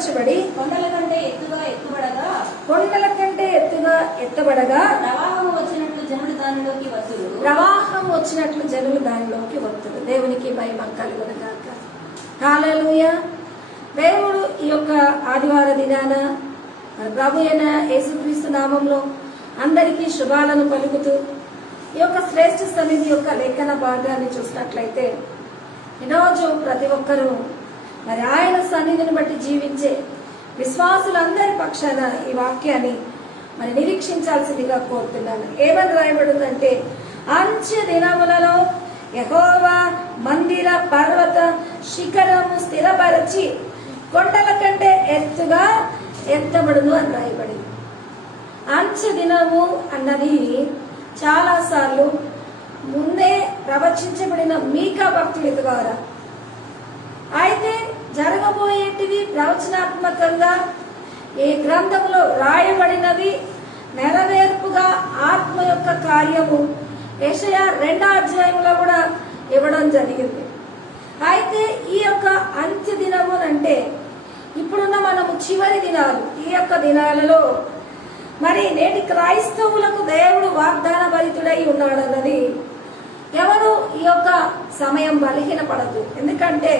స్థిరపరచబడి కొండల కంటే ఎత్తుగా ఎత్తబడగా ప్రవాహం వచ్చినట్లు జనులు దానిలోకి వత్తురు. ప్రవాహం వచ్చినట్లు జనులు దానిలోకి వత్తురు. దేవునికి మహిమ కలుగునుగాక. హల్లెలూయా. దేవుడు ఈ యొక్క ఆదివార దినాన ప్రభు అయిన యేసుక్రీస్తు నామంలో అందరికీ శుభాలను పలుకుతూ ఈ యొక్క శ్రేష్ఠ సన్నిధి యొక్క లేఖన భాగాన్ని చూసినట్లయితే ఈరోజు ప్రతి ఒక్కరూ మరి ఆయన సన్నిధిని బట్టి జీవించే విశ్వాసులందరి పక్షాన ఈ వాక్యాన్ని మరి నిరీక్షించాల్సిందిగా కోరుతున్నాను. ఏమని రాయబడిందంటే, అంత్య దినములలో యెహోవా మందిర పర్వత శిఖరము స్థిరపరచి కొండల కంటే ఎత్తుగా ఎత్తబడును అని రాయబడింది. అంత్య దినము అన్నది చాలా సార్లు ముందే ప్రవచించబడిన మీకా భక్తుడి ద్వారా, అయితే జరగబోయేటివి ప్రవచనాత్మకంగా ఈ గ్రంథంలో రాయబడినవి నెరవేర్పుగా ఆత్మ యొక్క కార్యము యెషయా 2వ అధ్యాయంలో కూడా ఇవ్వడం జరిగింది. అయితే ఈ యొక్క అంత్య దినము అంటే ఇప్పుడున్న మనము చివరి దినాలు. ఈ యొక్క దినాలలో మరి నేటి క్రైస్తవులకు దేవుడు వాగ్దాన భరితుడై ఉన్నాడన్నది ఎవరు ఈ యొక్క సమయం బలహీనపడదు. ఎందుకంటే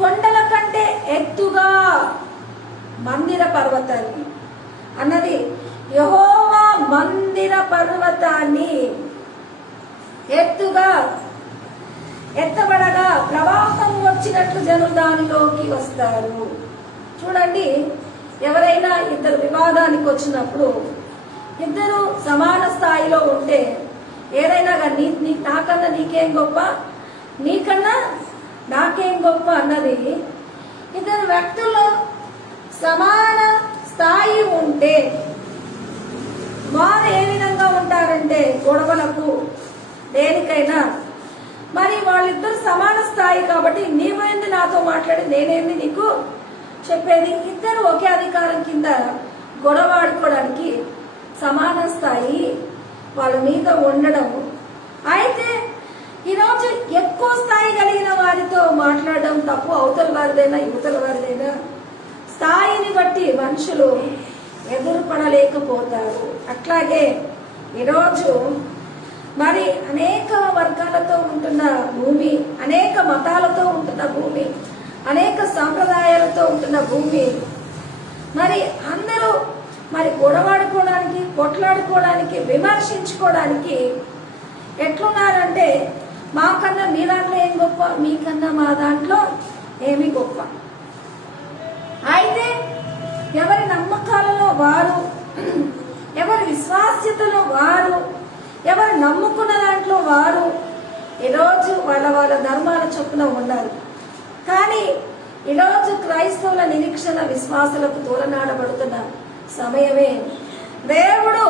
కొండల కంటే ఎత్తుగా మందిర పర్వతాన్ని అన్నది యెహోవా మందిర పర్వతాన్ని ఎత్తుగా ఎత్తబడగా ప్రవాహం వచ్చినట్లు జనులు దానిలోకి వస్తారు. చూడండి, ఎవరైనా ఇద్దరు వివాదానికి వచ్చినప్పుడు ఇద్దరు సమాన స్థాయిలో ఉంటే ఏదైనా కానీ నాకన్నా నీకేం గొప్ప, నీకన్నా నాకేం గొప్ప అన్నది ఇద్దరు వ్యక్తుల్లో సమాన స్థాయి ఉంటే వారు ఏ విధంగా ఉంటారంటే గొడవలకు దేనికైనా మరి వాళ్ళిద్దరు సమాన స్థాయి కాబట్టి నీవేంది నాతో మాట్లాడి నేనేంది నీకు చెప్పేది, ఇద్దరు ఒకే అధికారం కింద గొడవ ఆడుకోవడానికి సమాన స్థాయి వాళ్ళ మీద ఉండడం. అయితే ఈరోజు ఎక్కువ స్థాయి కలిగిన వారితో మాట్లాడడం తప్పు. అవతల వారిదైనా యువతల వారిదైనా స్థాయిని బట్టి మనుషులు ఎదురుపడలేకపోతారు. అట్లాగే ఈరోజు మరి అనేక వర్గాలతో ఉంటున్న భూమి, అనేక మతాలతో ఉంటున్న భూమి, అనేక సాంప్రదాయాలతో ఉంటున్న భూమి, మరి అందరూ మరి గొడవాడుకోవడానికి, కొట్లాడుకోవడానికి, విమర్శించుకోవడానికి ఎట్లున్నారంటే మాకన్నా మీ దాంట్లో ఏం గొప్ప, మీకన్నా మా దాంట్లో ఏమి గొప్ప. అయితే ఎవరి నమ్మకాలలో వారు, ఎవరి విశ్వాస్యతలో వారు, ఎవరు నమ్ముకున్న దాంట్లో వారు ఈరోజు వాళ్ళ వాళ్ళ ధర్మాల చొప్పున ఉన్నారు. కానీ ఈరోజు క్రైస్తవుల నిరీక్షణ విశ్వాసులకు తూలనాడబడుతున్న సమయమే. దేవుడు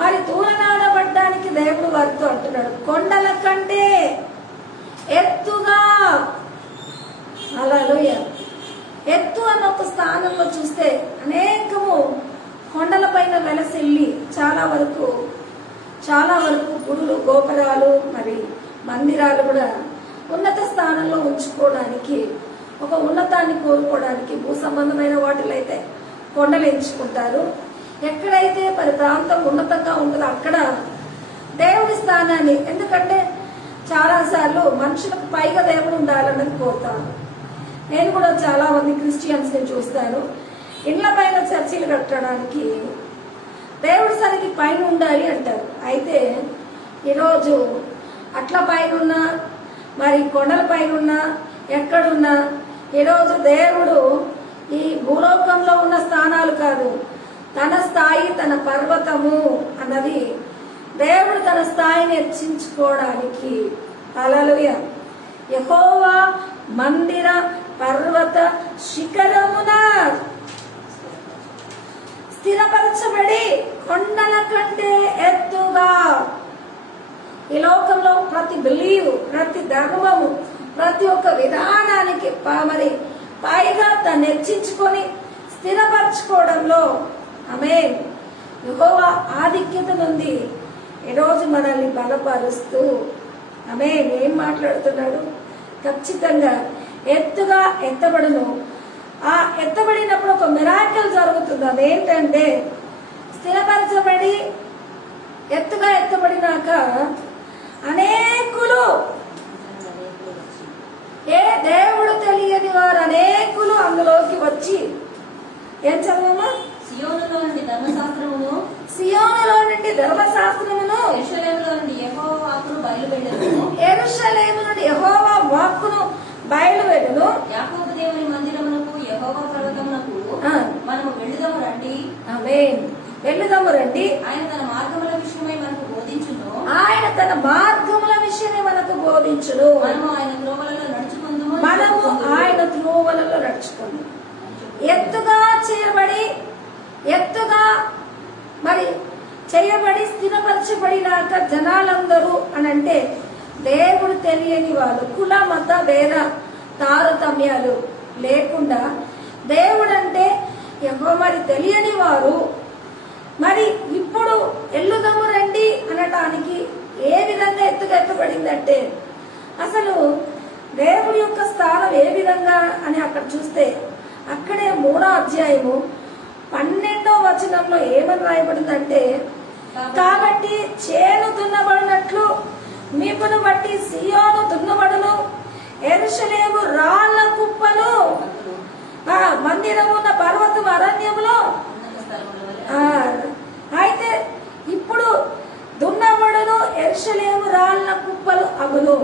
మరి తూలనాడబడ్డానికి దేవుడు వారితో అంటున్నాడు, కొండల కంటే ఎత్తుగా. హల్లెలూయా. ఎత్తు అన్న ఒక స్థానంలో చూస్తే అనేకము కొండల పైన వెలసిల్లి చాలా వరకు గుడులు, గోపురాలు, మరి మందిరాలు కూడా ఉన్నత స్థానంలో ఉంచుకోవడానికి, ఒక ఉన్నతాన్ని కోరుకోవడానికి భూ సంబంధమైన వాటిలో అయితే కొండలు ఎంచుకుంటారు. ఎక్కడైతే మరి ప్రాంతం ఉన్నతంగా ఉంటుందో అక్కడ దేవుడి స్థానాన్ని, ఎందుకంటే చాలాసార్లు మనుషులకు పైగా దేవుడు ఉండాలన్నది కోరుతాను. నేను కూడా చాలా మంది క్రిస్టియన్స్ ని చూస్తాను, ఇండ్ల పైన చర్చిలు కట్టడానికి దేవుడి సరికి పైన ఉండాలి అంటారు. అయితే ఈరోజు అట్ల పైన మరి కొండల పైన ఎక్కడున్నా ఈరోజు దేవుడు ఈ భూలోకంలో ఉన్న స్థానాలు కాదు, తన స్థాయి, తన పర్వతము అన్నది దేవుడు తన స్థాయిని హెచ్చించుకోవడానికి. హల్లెలూయా. యెహోవా మందిర పర్వత శిఖరమున స్థిరపరచబడి కొండల కంటే ఎత్తుగా. ఈ లోకంలో ప్రతి బిలీవ్, ప్రతి ధర్మము, ప్రతి ఒక్క విధానానికి మరి పైగా తను హెచ్చించుకొని స్థిరపరచుకోవడంలో ఆమేన్ యెహోవా ఆధిక్యత నుండి ఈరోజు మనల్ని బలపరుస్తూ ఆమేన్ ఏం మాట్లాడుతున్నాడు, ఖచ్చితంగా ఎత్తుగా ఎత్తబడును, ఆ ఎత్తబడినప్పుడు ఒక మిరాకిల్ జరుగుతుంది. అదేంటంటే స్థిరపరచబడి ఎత్తుగా ఎత్తబడినాక అనేకులు, ఏ దేవుడు తెలియని వారు అనేకులు అందులోకి వచ్చి ఏం చదవమా? సియోనులో నుండి ధర్మశాస్త్రమును, సియోనులో నుండి ధర్మశాస్త్రమును, యెరూషలేములో నుండి యెహోవా వాక్కును బయలువెళ్ళెను. యెరూషలేము నుండి యెహోవా వాక్కును బయలువెళ్ళును. యాకోబు దేవుని మందిరమునకు, యెహోవా పర్వతమునకు మనము వెళ్ళుదాము రండి. ఆమేన్. వెళ్ళుదాము రండి. ఆయన తన మార్గముల విషయమై మనకు బోధించును. ఆయన తన మార్గముల విషయమే మనకు బోధించును. మనము ఆయన త్రోవలలో నడుచుకుందుము. మనము ఆయన త్రోవలలో నడుచుకుందాం. ఎత్తుగా చేయబడి, ఎత్తుగా మరి చేయబడి స్థిరపరచబడినాక జనాలందరూ అని అంటే దేవుడు తెలియని వాళ్ళు, కుల మత భేద తారతమ్యాలు లేకుండా దేవుడు అంటే ఎవరో మరి తెలియని వారు మరి ఇప్పుడు ఎల్లుదము రండి అనటానికి ఏ విధంగా ఎత్తుబడిందంటే అసలు దేవుడి యొక్క స్థానం ఏ విధంగా అని అక్కడ చూస్తే అక్కడే 3వ అధ్యాయము 12వ వచనంలో ఏమని రాయబడిందంటే, కాబట్టి చేను దున్నబడినట్లు మీపును బట్టి సియోను దున్నబడును, యెరూషలేము రాళ్ల కుప్పలు, మందిరమున్న పర్వతం అరణ్యములో. అయితే ఇప్పుడు దున్నబడును, యెరూషలేము రాళ్ల కుప్పలు అగును.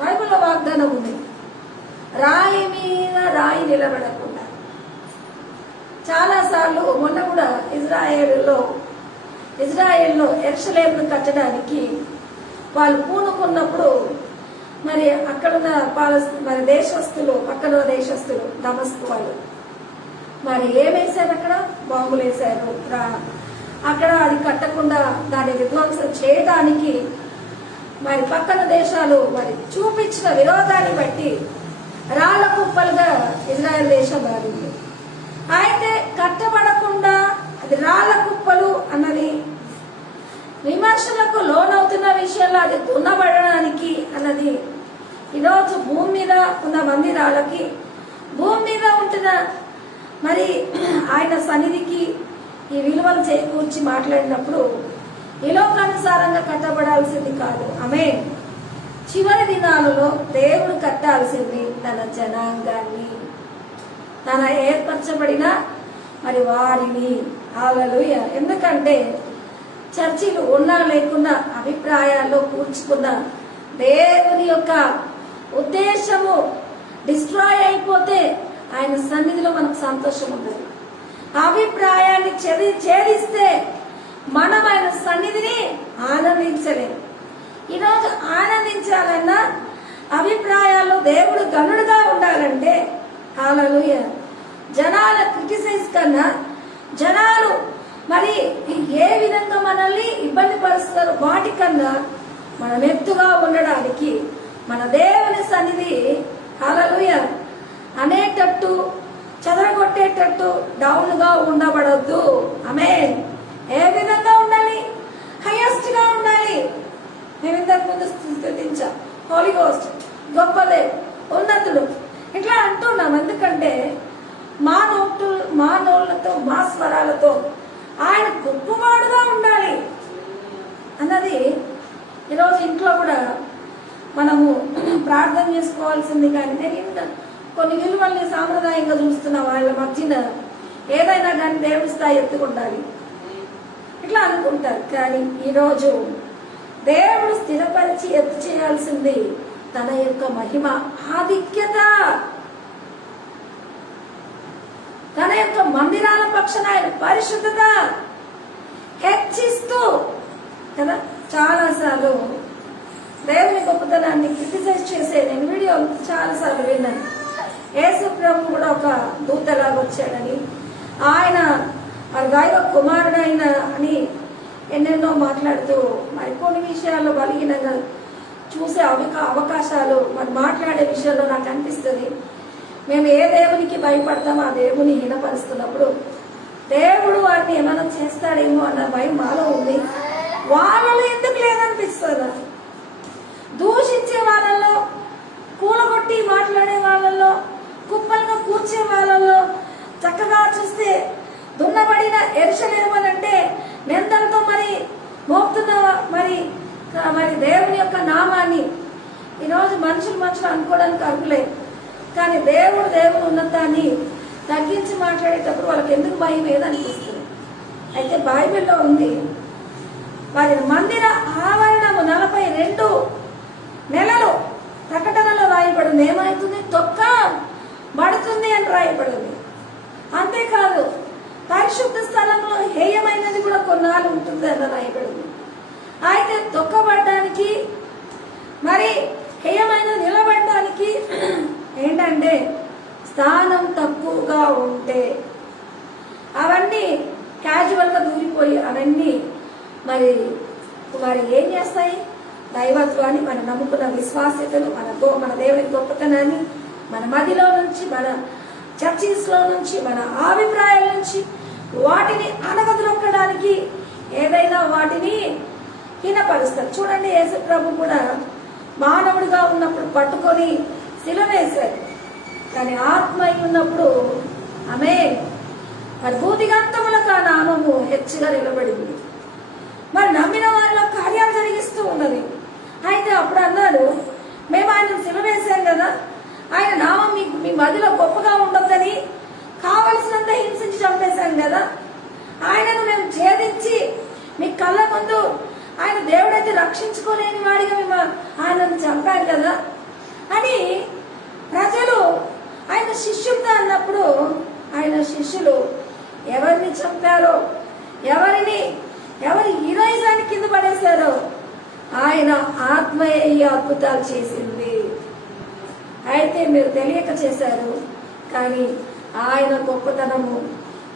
బైబిల్లో వాగ్దానం ఉంది, రాయి మీద రాయి నిలబడకుండా. చాలా సార్లు మొన్న కూడా ఇజ్రాయేల్లో యెరూషలేమును కట్టడానికి వాళ్ళు పూనుకున్నప్పుడు మరి అక్కడున్న మరి దేశస్తులు, పక్కన దేశస్తులు దమస్కు వాళ్ళు మరి ఏమేశారు, అక్కడ బాంబులు వేశారు. అక్కడ అది కట్టకుండా దాన్ని విధ్వంసం చేయడానికి మరి పక్కన దేశాలు మరి చూపించిన విరోధాన్ని బట్టి రాళ్ల కుప్పలుగా ఇజ్రాయెల్ దేశం మారింది. అయితే కట్టబడకుండా అది రాళ్ల కుప్పలు అన్నది విమర్శలకు లోనవుతున్న విషయంలో అది దున్నబడడానికి అన్నది ఈరోజు భూమి మీద ఉన్న మందిరాలకి, భూమి మీద ఉంటున్న మరి ఆయన సన్నిధికి ఈ విలువలు చేకూర్చి మాట్లాడినప్పుడు ఈ లోకానుసారంగా కట్టబడాల్సింది కాదు. ఆమేన్. చివరి దినాలలో దేవుడు కట్టాల్సింది తన జనాంగాన్ని, తన ఏర్పరచబడిన మరి వారిని. హల్లెలూయా. ఎందుకంటే చర్చిలు ఉన్నా లేకున్నా అభిప్రాయాల్లో కూర్చుకున్న దేవుని యొక్క ఉద్దేశము డిస్ట్రాయ్ అయిపోతే ఆయన సన్నిధిలో మనకు సంతోషం ఉండదు. అభిప్రాయాన్ని ఛేదిస్తే మనం ఆయన సన్నిధిని ఆనందించలేము. ఈరోజు ఆనందించాలన్నా అభిప్రాయాల్లో దేవుడు గనుడుగా ఉండాలంటే హల్లెలూయా జనాల క్రిటిసైజ్ కన్నా, జనాలు మరి ఏ విధంగా మనల్ని ఇబ్బంది పరుస్తారు వాటికన్నా మనం ఎత్తుగా ఉండడానికి మన దేవుని సన్నిధి హల్లెలూయా అనేటట్టు, చెదరగొట్టేటట్టు డౌన్ గా ఉండబడద్దు. ఆమేన్. ఏ విధంగా ఉండాలి? హైయెస్ట్ గా ఉండాలి. మేము ఇంతకు ముందు స్తుతించాం, హోలీ గోస్ట్ గొప్పదే, ఉన్నతుడు ఇట్లా అంటున్నాం. ఎందుకంటే మా నోళ్ళతో మా స్వరాలతో ఆయన గొప్పవాడుగా ఉండాలి అన్నది ఈరోజు ఇంట్లో కూడా మనము ప్రార్థన చేసుకోవాల్సింది. కానీ నేను కొన్ని విలువల్ని సాంప్రదాయంగా చూస్తున్న వాళ్ళ మధ్యన ఏదైనా కానీ దేవుడి స్థాయి ఎత్తుకుండాలి ఇట్లా అనుకుంటారు. కానీ ఈరోజు దేవుడు స్థిరపరిచి ఎత్తు చేయాల్సింది తన యొక్క మహిమ, ఆధిక్యత, తన యొక్క మందిరాల పక్షాన ఆయన పరిశుద్ధత హెచ్చిస్తూ కదా. చాలాసార్లు దేవుని గొప్పతనాన్ని క్రిటిసైజ్ చేసే నేను వీడియోలు చాలాసార్లు విన్నాను. యేసు ప్రభు కూడా ఒక దూతలాగా వచ్చాడని, ఆయన మరి దైవ కుమారుడైన అని ఎన్నెన్నో మాట్లాడుతూ మరి కొన్ని విషయాల్లో బలహీనంగా చూసే అవకాశాలు మరి మాట్లాడే విషయంలో నాకు అనిపిస్తుంది. మేము ఏ దేవునికి భయపడతామో ఆ దేవుని హీనపరుస్తున్నప్పుడు దేవుడు వారిని ఏమైనా చేస్తాడేమో అన్న భయం మాలో ఉంది. వాళ్ళలో ఎందుకు లేదనిపిస్తుంది? దూషించే వాళ్ళల్లో, కూలగొట్టి మాట్లాడే వాళ్ళల్లో, కుప్పలుగా కూర్చే వాళ్ళల్లో చక్కగా చూస్తే దున్నబడిన యెరూషలేము అంటే నిందలతో మరి మోపుతున్న మరి దేవుని యొక్క నామాన్ని ఈరోజు మనుషులు అనుకోవడానికి అర్హులే, కానీ దేవుని ఉన్నతాన్ని తగ్గించి మాట్లాడేటప్పుడు వాళ్ళకి ఎందుకు భయం ఏదనిపిస్తుంది. అయితే బైబిల్లో ఉంది, వారి మందిర ఆవరణము 42 నెలలు ప్రకటనలో రాయబడింది. ఏమవుతుంది? తొక్క పడుతుంది అని రాయబడింది. అంతేకాదు పరిశుద్ధ స్థలంలో హేయమైనది కూడా కొన్నాళ్ళు ఉంటుంది అని రాయబడింది. అయితే తొక్కబడడానికి మరి హేయమైన నిలబడడానికి ఏంటంటే స్థానం తక్కువగా ఉంటే అవన్నీ క్యాజువల్గా దూరిపోయి అవన్నీ మరి ఏం చేస్తాయి? దైవత్వాన్ని, మన నమ్ముకున్న విశ్వాసతను, మన దేవుని గొప్పతనాన్ని మన మదిలో నుంచి, మన చర్చిస్లో నుంచి, మన అభిప్రాయాల నుంచి వాటిని అనగదొక్కడానికి ఏదైనా వాటిని హీనపరుస్తారు. చూడండి, యేసు ప్రభు కూడా మానవుడిగా ఉన్నప్పుడు పట్టుకొని శిలువ వేశారు, కానీ ఆత్మ ఉన్నప్పుడు ఆమె మరి భూదిగంతములకు ఆ నామము హెచ్చుగా నిలబడింది. మరి నమ్మిన వారిలో కార్యాలు జరిగిస్తూ ఉన్నది. అయితే అప్పుడు అన్నారు, మేము ఆయన శిలువ వేశాం కదా, ఆయన నామం మీ మదిలో గొప్పగా ఉండొద్దని కావలసినంత హింసించి చంపేశాం కదా, ఆయనను మేము ఛేదించి మీ కళ్ళ ముందు ఆయన దేవుడైతే రక్షించుకోలేని వాడిగా మేము ఆయనను చంపాం కదా అని ప్రజలు ఆయన శిష్యులతో అన్నప్పుడు, ఆయన శిష్యులు ఎవరిని చంపారో, ఎవరి హీరోయిజాన్ని కింద పడేశారో ఆయన ఆత్మయే ఈ అద్భుతాలు చేసింది. అయితే మీరు తెలియక చేశారు, కానీ ఆయన గొప్పతనము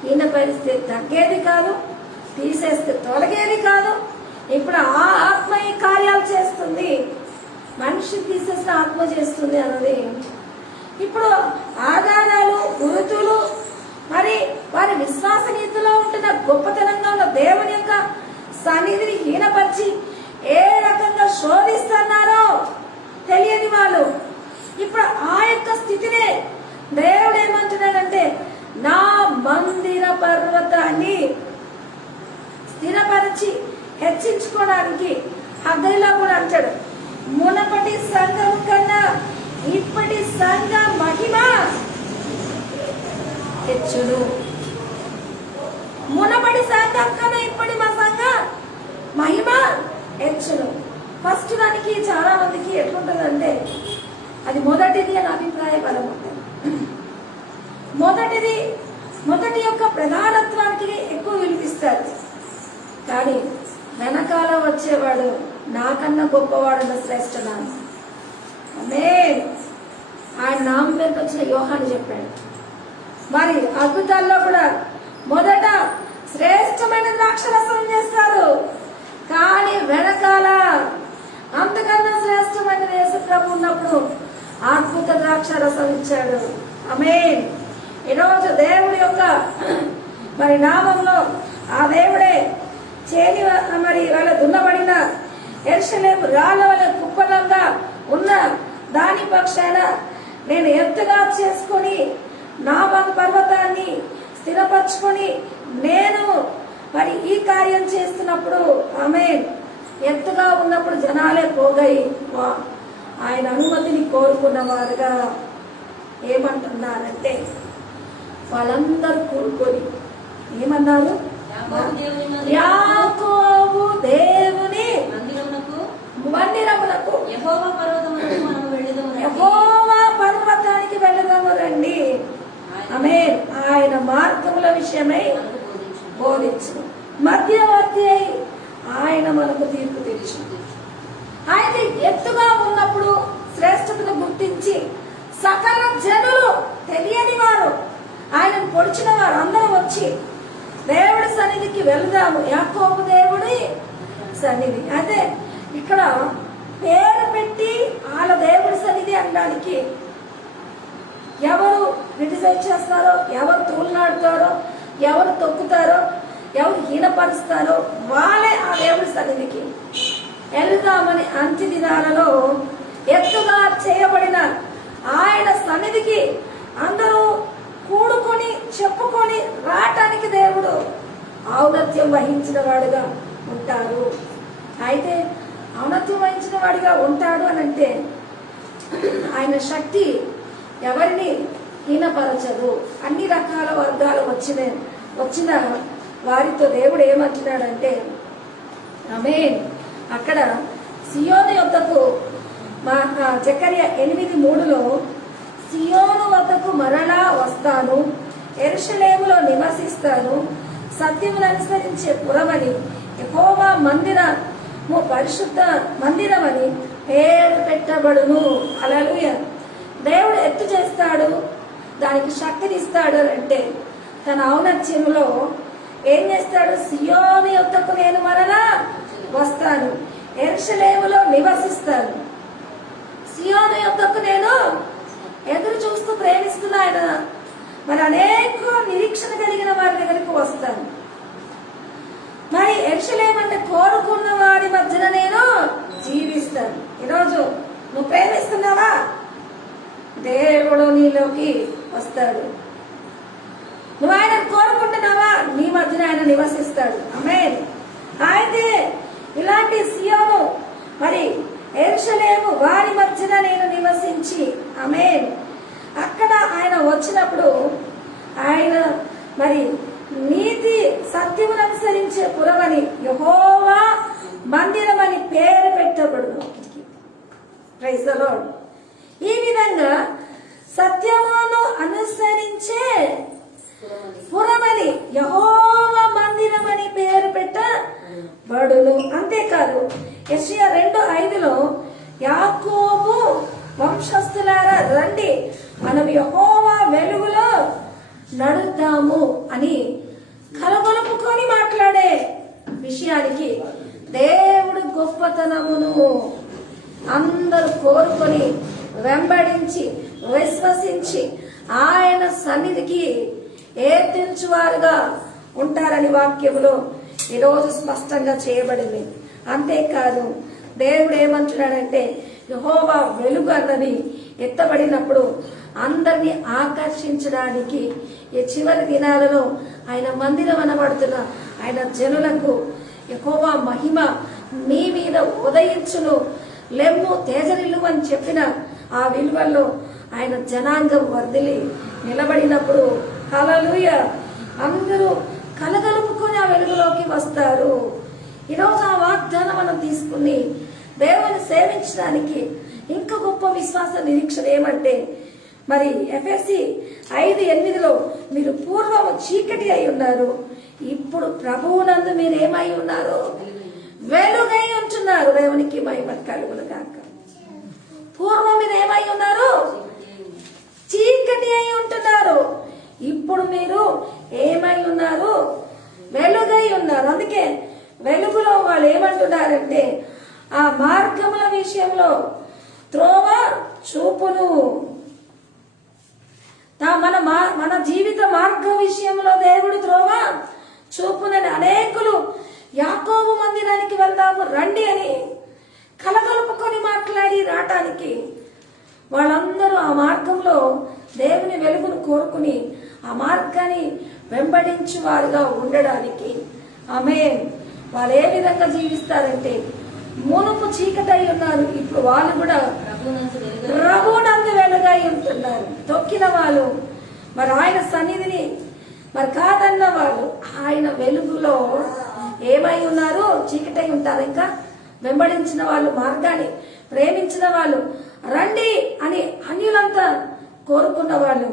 ఈయన పరిస్థితి తగ్గేది కాదు, తీసేస్తే తొలగేది కాదు. ఇప్పుడు ఆ ఆత్మ ఈ కార్యాలు చేస్తుంది, మనిషి తీసేసిన ఆత్మ చేస్తుంది అన్నది ఇప్పుడు ఆధారాలు, గురుతులు, మరి వారి విశ్వాసనీతిలో ఉంటున్న గొప్పతనంగా ఉన్న దేవుని యొక్క సన్నిధిని హీనపరిచి ఏ రకంగా శోధిస్తున్నారో తెలియని వాళ్ళు ఇప్పుడు ఆ యొక్క స్థితినే దేవుడు ఏమంటున్నాడంటే, నా మందిర పర్వతాన్ని స్థిరపరిచి హెచ్చించుకోవడానికి హగ్గయిలో కూడా అంటాడు, మునపటి సంఘం కన్నా ఇప్పటి సంఘ మహిమ హెచ్చును. మునపటి సంఘం కన్నా ఇప్పటి మా సంఘ మహిమ హెచ్చును. ఫస్ట్ దానికి చాలా మందికి ఎట్లుంటుందంటే అది మొదటిది అని అభిప్రాయపడం ఉంటుంది. మొదటి యొక్క ప్రధానత్వానికి ఎక్కువ వినిపిస్తారు, కానీ వెనకాల వచ్చేవాడు నాకన్నా గొప్పవాడు శ్రేష్ఠ నామం. ఆయన నామం పేరుకి వచ్చిన యోహాను చెప్పాడు. మరి అద్భుతాల్లో కూడా మొదట శ్రేష్టమైన ద్రాక్షరసం చేస్తారు, కానీ వెనకాల అంతకన్నా శ్రేష్టమైన యేసు ప్రభు ఉన్నప్పుడు అద్భుత ద్రాక్షరసం ఇచ్చాడు. ఆమేన్. ఈరోజు దేవుడి యొక్క మరి నామంలో ఆ దేవుడే చేని మరి వాళ్ళ దున్నబడిన యెరూషలేము రాళ్ళ వల్ల కుప్పలంగా ఉన్న దాని పక్షాన నేను ఎత్తుగా చేసుకొని నా పర్వతాన్ని స్థిరపరచుకొని నేను మరి ఈ కార్యం చేస్తున్నప్పుడు ఆమేన్, ఎత్తుగా ఉన్నప్పుడు జనాలే పోగాయి ఆయన అనుమతిని కోరుకున్న వారుగా ఏమంటున్నారంటే వాళ్ళందరూ కూడుకొని ఏమన్నారు, యాకోబు దేవుని మందిరమునకు యెహోవా పర్వతానికి వెళ్ళదాము రండి. ఆమేన్. ఆయన మార్గముల విషయమై బోధించు, మధ్యవర్తి అయి ఆయన మనకు తీర్పు తీర్చు. అయితే ఎత్తుగా ఉన్నప్పుడు శ్రేష్టతను గుర్తించి సకల జనులు తెలియని వారు ఆయనను పొడిచిన వారు అందరూ వచ్చి దేవుడి సన్నిధికి వెళదాము, యాకోబు దేవుడి సన్నిధి. అదే ఇక్కడ పేరు పెట్టి వాళ్ళ దేవుడి సన్నిధి అనడానికి ఎవరు క్రిటిసైజ్ చేస్తారో, ఎవరు తూలునాడుతారో, ఎవరు తొక్కుతారో, ఎవరు హీనపరుస్తారో వాళ్ళే ఆ దేవుడి సన్నిధికి వెళ్దామని అంత్య దినాలలో ఎత్తుగా చేయబడిన ఆయన సన్నిధికి అందరూ కూడుకొని చెప్పుకొని రావటానికి దేవుడు ఔన్నత్యం వహించిన వాడుగా ఉంటారు. అయితే ఔన్నత్యం వహించిన వాడిగా ఉంటాడు అని అంటే ఆయన శక్తి ఎవరిని హీనపరచదు. అన్ని రకాల వర్గాలు వచ్చిన వారితో దేవుడు ఏమంటున్నాడంటే ఆమేన్. అక్కడ సియోను యొద్దకు జకర్యా 8:3 సియోను వద్దకు మరలా వస్తాను, యెరూషలేములో నివసిస్తాను, సత్యమును అనుసరించే పురమని యెహోవా మందిరము పరిశుద్ధ మందిరమని పేరు పెట్టబడును. హల్లెలూయా. దేవుడు ఎత్తు చేస్తాడు, దానికి శక్తినిస్తాడు అంటే తన ఔన్నత్యములో ఏం చేస్తాడు? సియోను యొద్దకు నేను మరలా వస్తాను, యెరూషలేములో నివసిస్తాను. సియోను యొద్దకు నేను ఎదురు చూస్తూ ప్రేమిస్తున్న ఆయన మరి అనేక నిరీక్షణ కలిగిన వారి దగ్గరికి వస్తాను. మరి యెరూషలేము అంటే కోరుకున్న వారి మధ్యన నేను జీవిస్తాను. ఈరోజు నువ్వు ప్రేమిస్తున్నావా? దేవుడు నీలోకి వస్తాడు. నువ్వు ఆయన కోరుకుంటున్నావా? నీ మధ్యన ఆయన నివసిస్తాడు. ఆమేన్. అయితే ఇలాంటి సియోను మరి యెరూషలేము వారి మధ్యన నేను నివసించి ఆమేన్. అక్కడ ఆయన వచ్చినప్పుడు ఆయన మరి నీతి సత్యమును అనుసరించే పురమని యెహోవా మందిరమని పేరు పెట్టబడును. Praise the lord. ఈ విధంగా సత్యమును అనుసరించే పురమని యెహోవా మందిరమని పేరు పెట్టబడును. అంతేకాదు యెషయా 2:5 యాకోబు వంశస్థులారా రండి, మనం యెహోవా వెలుగులో నడుద్దాము అని కలగొలుపుకొని మాట్లాడే విషయానికి దేవుడు గొప్పతనమును అందరూ కోరుకొని వెంబడించి విశ్వసించి ఆయన సన్నిధికి ఏర్తించువారుగా ఉంటారని వాక్యములో ఈరోజు స్పష్టంగా చేయబడింది. అంతేకాదు దేవుడు ఏమంటున్నాడంటే యెహోవా వెలుగు అన్నది ఎత్తబడినప్పుడు అందరినీ ఆకర్షించడానికి ఈ చివరి దినాలలో ఆయన మందిరం అనబడుతున్న ఆయన జనులకు యెహోవా మహిమ నీ మీద ఉదయించును, లెమ్ము తేజరిల్లు అని చెప్పిన ఆ విలువల్లో ఆయన జనాంగం వర్ధిల్లి నిలబడినప్పుడు హల్లెలూయా అందరూ కలగలుపుకొని ఆ వెలుగులోకి వస్తారు. ఈరోజు ఆ వాగ్దానం మనం తీసుకుని దేవుని సేవించడానికి ఇంకా గొప్ప విశ్వాస నిరీక్షణ ఏమంటే మరి ఎఫెసీ 5:8 మీరు పూర్వము చీకటి అయి ఉన్నారు, ఇప్పుడు ప్రభువునందు మీరు ఏమై ఉన్నారు? వెలుగై ఉంటున్నారు. దేవునికి మహిమ కలుగును గాక. పూర్వం మీరు ఏమై ఉన్నారు? చీకటి అయి ఉంటున్నారు. ఇప్పుడు మీరు ఏమై ఉన్నారు? వెలుగై ఉన్నారు. అందుకే వెలుగులో వాళ్ళు ఏమంటున్నారంటే ఆ మార్గముల విషయంలో త్రోవ చూపును. మన జీవిత మార్గం విషయంలో దేవుడు త్రోవ చూపునని అనేకులు యాకోబు మందిరానికి వెళ్దాము రండి అని కలగలుపుకొని మాట్లాడి రావటానికి వాళ్ళందరూ ఆ మార్గంలో దేవుని వెలుగును కోరుకుని ఆ మార్గాన్ని వెంబడించు వారుగా ఉండడానికి ఆమేన్. వాళ్ళు ఏ విధంగా జీవిస్తారంటే మునుపు చీకటై ఉన్నారు, ఇప్పుడు వాళ్ళు కూడా ప్రభువునందు వెలుగై ఉంటున్నారు. తొక్కిన వాళ్ళు మరి ఆయన సన్నిధిని మరి కాదన్న వాళ్ళు ఆయన వెలుగులో ఏమై ఉన్నారు? చీకటై ఉంటారు. ఇంకా వెంబడించిన వాళ్ళు, మార్గాన్ని ప్రేమించిన వాళ్ళు, రండి అని అన్యులంతా కోరుకున్న వాళ్ళు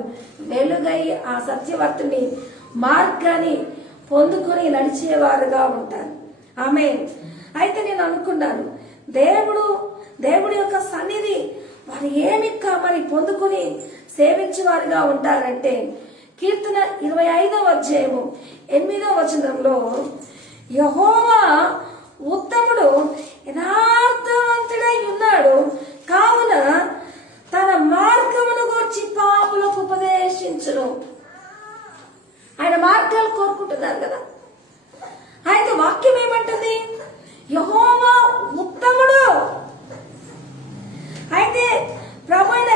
వెలుగై ఆ సత్యవర్తిని మార్గాన్ని పొందుకొని నడిచేవారుగా ఉంటారు. ఆమేన్. అయితే నేను అనుకున్నాను దేవుడి యొక్క సన్నిధి వారు ఏమి మరి పొందుకుని సేవించేవారుగా ఉంటారంటే కీర్తన 25:8 యెహోవా ఉత్తముడు యథార్థవంతుడై ఉన్నాడు, కావున తన మార్గమును గూర్చి పాపులకు ఉపదేశించును. ఆయన మార్గాలు కోరుకుంటున్నారు కదా. అయితే వాక్యం ఏమంటుంది? యెహోవా ఉత్తముడు. అయితే ప్రభువైన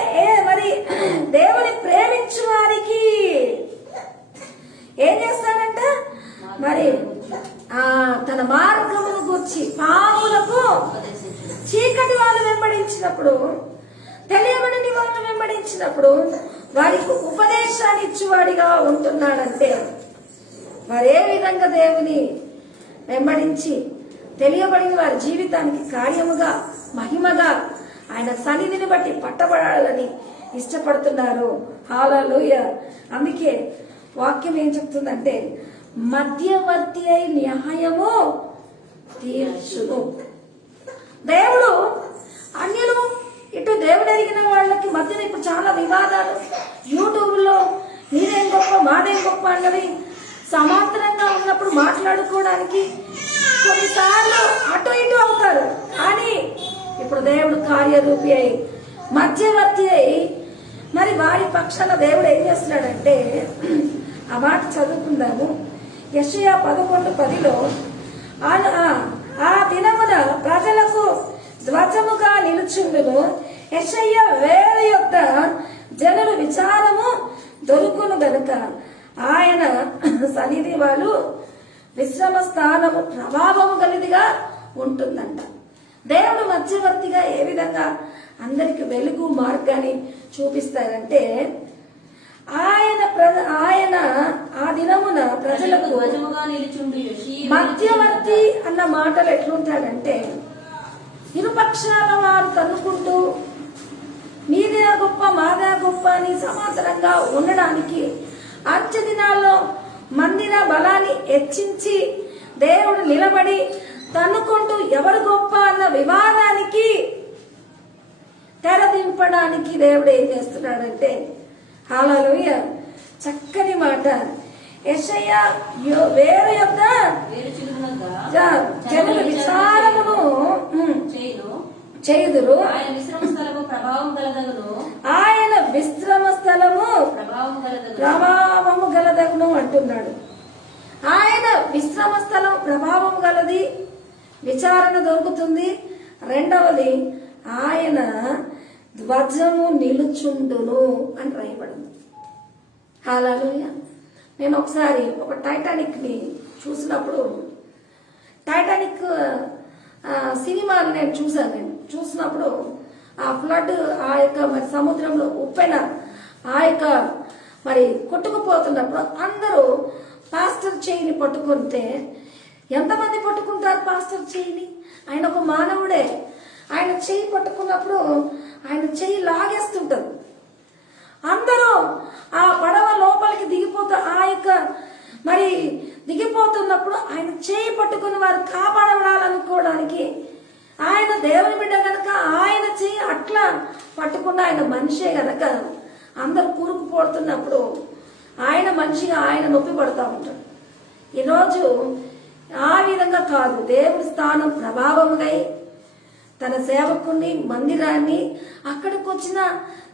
మరి దేవుని ప్రేమించు వారికి వెంబడించినప్పుడు, తెలియబడని వాళ్ళని వెంబడించినప్పుడు వారికి ఉపదేశాన్ని ఇచ్చేవాడిగా ఉంటున్నాడంటే వారే విధంగా దేవుని వెంబడించి తెలియబడిన వారి జీవితానికి కార్యముగా మహిమగా ఆయన సన్నిధిని బట్టి పట్టబడాలని ఇష్టపడుతున్నారు. హల్లెలూయా. అందుకే వాక్యం ఏం చెప్తుందంటే మధ్యవర్తి అయి న్యాయము తీర్చును. దేవుడు అన్యులు ఇటు దేవుడు ఎరిగిన వాళ్ళకి మధ్యన ఇప్పుడు చాలా వివాదాలు యూట్యూబ్లో నీదేం గొప్ప మాదేం గొప్ప అన్నవి సమాంతరంగా ఉన్నప్పుడు మాట్లాడుకోవడానికి కొన్నిసార్లు అటు ఇటు అవుతారు. కానీ ఇప్పుడు దేవుడు కార్యరూపి అయి మధ్యవర్తి అయి మరి వారి పక్షాన దేవుడు ఏం చేస్తున్నాడంటే ఆ మాట చదువుకుందాము. యెషయా 11:10లో ఆ దినమున ప్రజలకు ధ్వజముగా నిలుచుండును. యెషయా వేరు యొక్క జనులు విచారము దొరుకును గనుక ఆయన సన్నిధి వాళ్ళు విశ్రమ స్థానము ప్రభావము కలిదిగా ఉంటుందంట. దేవుడు మధ్యవర్తిగా ఏ విధంగా అందరికి వెలుగు మార్గాన్ని చూపిస్తారంటే ఆయన ఆ దినమున ప్రజలకు మధ్యవర్తి అన్న మాటలు ఎట్లుంటాడంటే ఇరుపక్షాల వారు కనుక్కుంటూ మీదే గొప్ప మాదే గొప్ప అని సమాంతరంగా ఉండడానికి అంత్య దినాల్లో మందిర బలాన్ని హెచ్చించి దేవుడు నిలబడి తన్నుకుంటూ ఎవరు గొప్ప అన్న వివాదానికి తెరదింపడానికి దేవుడు ఏం చేస్తున్నాడంటే హల్లెలూయా చక్కని మాట. యెషయా వేరు యొక్క జనులు విచారమును చేయుదురు. ఆయన విశ్రమ స్థలము ప్రభావము గలదగును అంటున్నాడు. ఆయన విశ్రమ స్థలం ప్రభావం గలది, విచారణ దొరుకుతుంది. రెండవది ఆయన ధ్వజము నిలుచుండును అని రాయబడింది. హల్లెలూయా. నేను ఒకసారి ఒక టైటానిక్ ని చూసినప్పుడు టైటానిక్ సినిమాని నేను చూసినప్పుడు ఆ ఫ్లడ్ ఆ యొక్క మరి సముద్రంలో ఉప్పెన ఆ యొక్క మరి కొట్టుకుపోతున్నప్పుడు అందరూ పాస్టర్ చేయిని పట్టుకుంటే ఎంతమంది పట్టుకుంటారు పాస్టర్ చేయిని? ఆయన ఒక మానవుడే. ఆయన చేయి పట్టుకున్నప్పుడు ఆయన చేయి లాగేస్తుంటారు. అందరూ ఆ పడవ లోపలికి ఆ యొక్క మరి దిగిపోతున్నప్పుడు ఆయన చేయి పట్టుకుని వారు కాపాడబడాలనుకోవడానికి ఆయన దేవుని బిడ్డ గనక ఆయన చేయి అట్లా పట్టుకున్న ఆయన మనిషే గనక అందరూ కూరుకుపోతున్నప్పుడు ఆయన మనిషిగా ఆయన నొప్పి పడుతూ ఉంటాడు. ఈరోజు ఆ విధంగా కాదు, దేవుడి స్థానం ప్రభావముగా తన సేవకుని మందిరాన్ని అక్కడికి వచ్చిన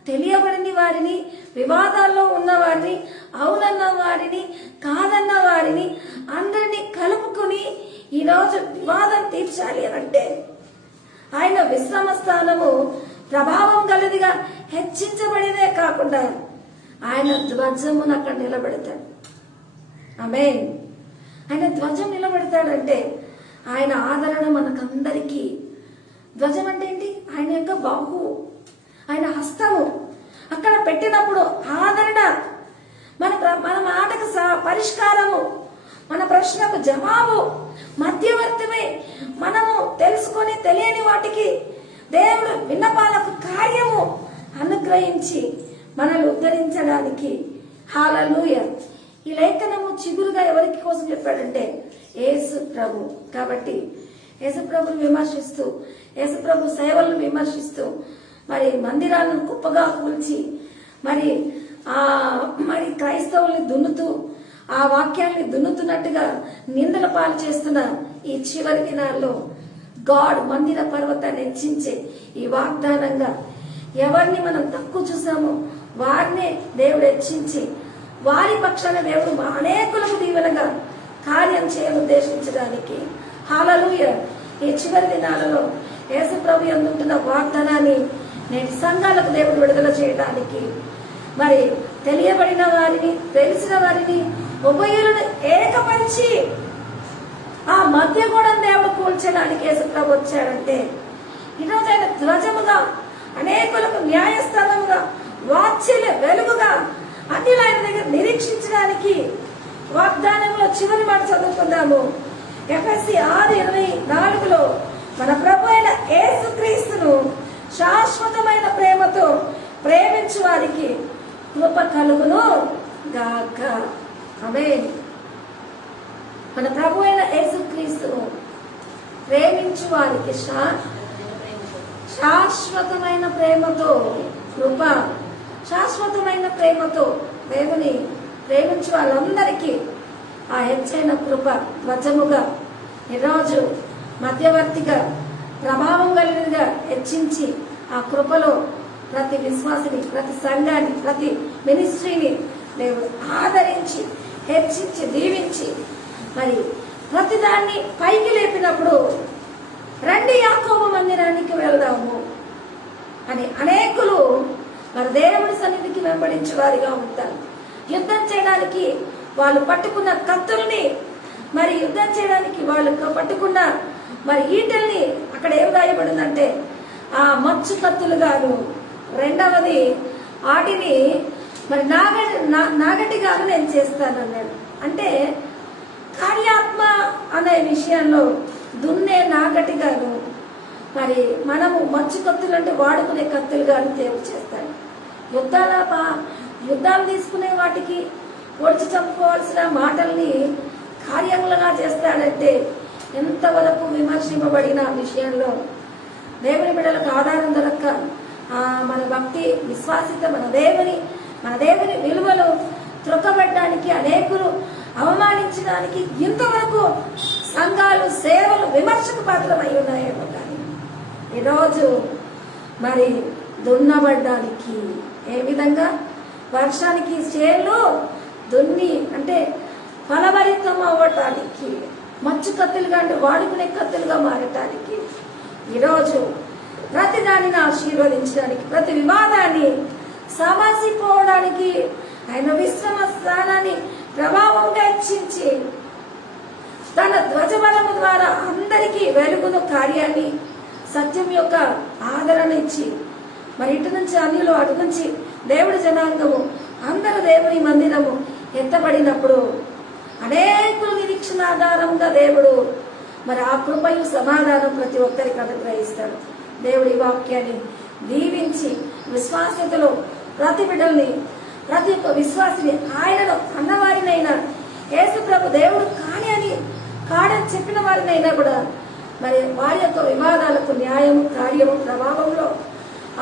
తెలియబడిన వారిని వివాదాల్లో ఉన్న వారిని అవునన్న వారిని కాదన్న వారిని అందరినీ కలుపుకొని ఈరోజు వివాదం తీర్చాలి అంటే ఆయన విశ్రమ స్థానము ప్రభావం గలదిగా హెచ్చించబడినే కాకుండా ఆయన ధ్వజమును అక్కడ నిలబెడతాడు. ఆమేన్. ఆయన ధ్వజం నిలబెడతాడంటే ఆయన ఆదరణ మనకందరికీ. ధ్వజం అంటే ఏంటి? ఆయన యొక్క బాహు, ఆయన హస్తము అక్కడ పెట్టినప్పుడు ఆదరణ, మన మాటకు పరిష్కారము, మన ప్రశ్నకు జవాబు, మధ్యవర్తమే మనము తెలుసుకొని తెలియని వాటికి దేవుడు విన్నపాలకు కార్యము అనుగ్రహించి మనల్ని ఉద్ధరించడానికి. హల్లెలూయా. ఈ లేఖనము చిగురుగా ఎవరికి కోసం చెప్పాడంటే యేసు ప్రభు. కాబట్టి యేసు ప్రభుని విమర్శిస్తూ, యేసు ప్రభు సేవలను విమర్శిస్తూ మరి మందిరాలను కుప్పగా కూల్చి మరి క్రైస్తవుల్ని దున్నుతూ ఆ వాక్యాన్ని దున్నుతున్నట్టుగా నిందల పాలు చేస్తున్న ఈ చివరి దినాల్లో గాడ్ మందిర పర్వతాన్ని హెచ్చించే ఈ వాగ్దానంగా ఎవరిని మనం తక్కువ చూసామో వారినే దేవుడు హెచ్చించి వారి పక్షాన దేవుడు అనేకులకు దీవెనగా కార్యం చేయాలనుద్దేశించడానికి. హల్లెలూయా. ఈ చివరి దినాలలో యేసు ప్రభు అందుంటున్న వాగ్దానాన్ని నేటి సంఘాలకు దేవుడు విడుదల చేయడానికి మరి తెలియబడిన వారిని తెలిసిన వారిని ఉభయులను ఏకపరిచి ఆ మధ్య కూడా దేవుడు కూల్చడానికి యేసు ప్రభు వచ్చాడంటే ఈరోజు ఆయన ధ్వజముగా, అనేకులకు న్యాయస్థానముగా, వాత్సల్య వెలుగుగా అన్ని ఆయన దగ్గర నిరీక్షించడానికి వాగ్దానంలో చివరి మాట చదువుకుందాము. ఎఫెసీ 6:24 మన ప్రభు అయిన యేసుక్రీస్తును శాశ్వతమైన ప్రేమతో ప్రేమించు వారికి కృప కలుగును గాక. ఆమేన్. మన ప్రభు అయిన యేసుక్రీస్తును ప్రేమించు వారికి శాశ్వతమైన ప్రేమతో కృప, శాశ్వతమైన ప్రేమతో దేవుని ప్రేమించు వాళ్ళందరికీ ఆ హెచ్చైన కృప ధ్వజముగా ఈరోజు మధ్యవర్తిగా ప్రభావం కలిగినగా హెచ్చించి ఆ కృపలో ప్రతి విశ్వాసిని, ప్రతి సంఘాన్ని, ప్రతి మినిస్ట్రీని దేవుడు ఆదరించి హెచ్చించి దీవించి మరి ప్రతిదాన్ని పైకి లేపినప్పుడు రండి యాకోబు మందిరానికి వెళ్దాము అని అనేకులు మరి దేవుడి సన్నిధికి వెంబడించే వారిగా ఉంటారు. యుద్ధం చేయడానికి వాళ్ళు పట్టుకున్న కత్తుల్ని, మరి యుద్ధం చేయడానికి వాళ్ళు పట్టుకున్న మరి ఈటల్ని అక్కడ ఏం రాయబడిందంటే ఆ మచ్చు కత్తులు గాను, రెండవది వాటిని మరి నాగటి గాను నేను చేస్తానన్నాడు. అంటే కార్యాత్మ అనే విషయంలో దున్నే నాగటి గాను, మరి మనము మచ్చు కత్తులు అంటే వాడుకునే కత్తులు గాను దేవుడు చేస్తాడు. యుద్ధాలు తీసుకునే వాటికి పొడిచి చంపుకోవాల్సిన మాటల్ని కార్యములుగా చేస్తాడంటే ఎంతవరకు విమర్శింపబడిన విషయంలో దేవుని బిడ్డలకు ఆధారం దొరక్క మన భక్తి, విశ్వాసిత, మన దేవుని విలువలు త్రొక్కబడ్డానికి, అనేకులు అవమానించడానికి ఇంతవరకు సంఘాలు, సేవలు విమర్శకు పాత్రమై ఉన్నాయేమో. కానీ ఈరోజు మరి దున్నబడ్డానికి ఏ విధంగా వర్షానికి చేలు దున్ని అంటే ఫలభరితం అవ్వటానికి, మచ్చు కత్తులుగా అంటే వాడుకునే కత్తులుగా మారటానికి, ఈరోజు ప్రతి దానిని ఆశీర్వదించడానికి, ప్రతి వివాదాన్ని సమసిపోవడానికి ఆయన విశ్రమ స్థానాన్ని ప్రభావంగా హెచ్చించి తన ధ్వజబలము ద్వారా అందరికీ వెలుగును కార్యాన్ని, సత్యం యొక్క ఆదరణ ఇచ్చి మరి ఇటు నుంచి అన్యులు, అటు నుంచి దేవుడి జనాంగము అందరూ దేవుని మందిరము ఎత్తబడినప్పుడు అనేకులు నిరీక్షణ ఆధారంగా దేవుడు మరి ఆ కృపయు సమాధానం ప్రతి ఒక్కరికి అనుగ్రహిస్తాడు. దేవుడి వాక్యాన్ని దీవించి విశ్వాసతలో ప్రతి బిడ్డల్ని, ప్రతి ఒక్క విశ్వాసిని ఆయనను అన్నవారినైనా, యేసు ప్రభు దేవుడు కాడని చెప్పిన వారినైనా కూడా మరి వారి యొక్క వివాదాలకు న్యాయము, కార్యము, ప్రభావంలో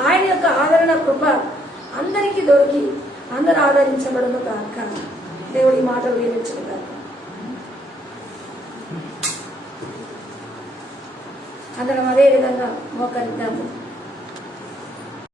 ఆయన యొక్క ఆదరణ, కృప అందరికీ దొరికి అందరూ ఆదరించబడను కాక. దేవుడి మాటలు వీరించను కాక. అందరం అదే విధంగా మోకరిద్దాము.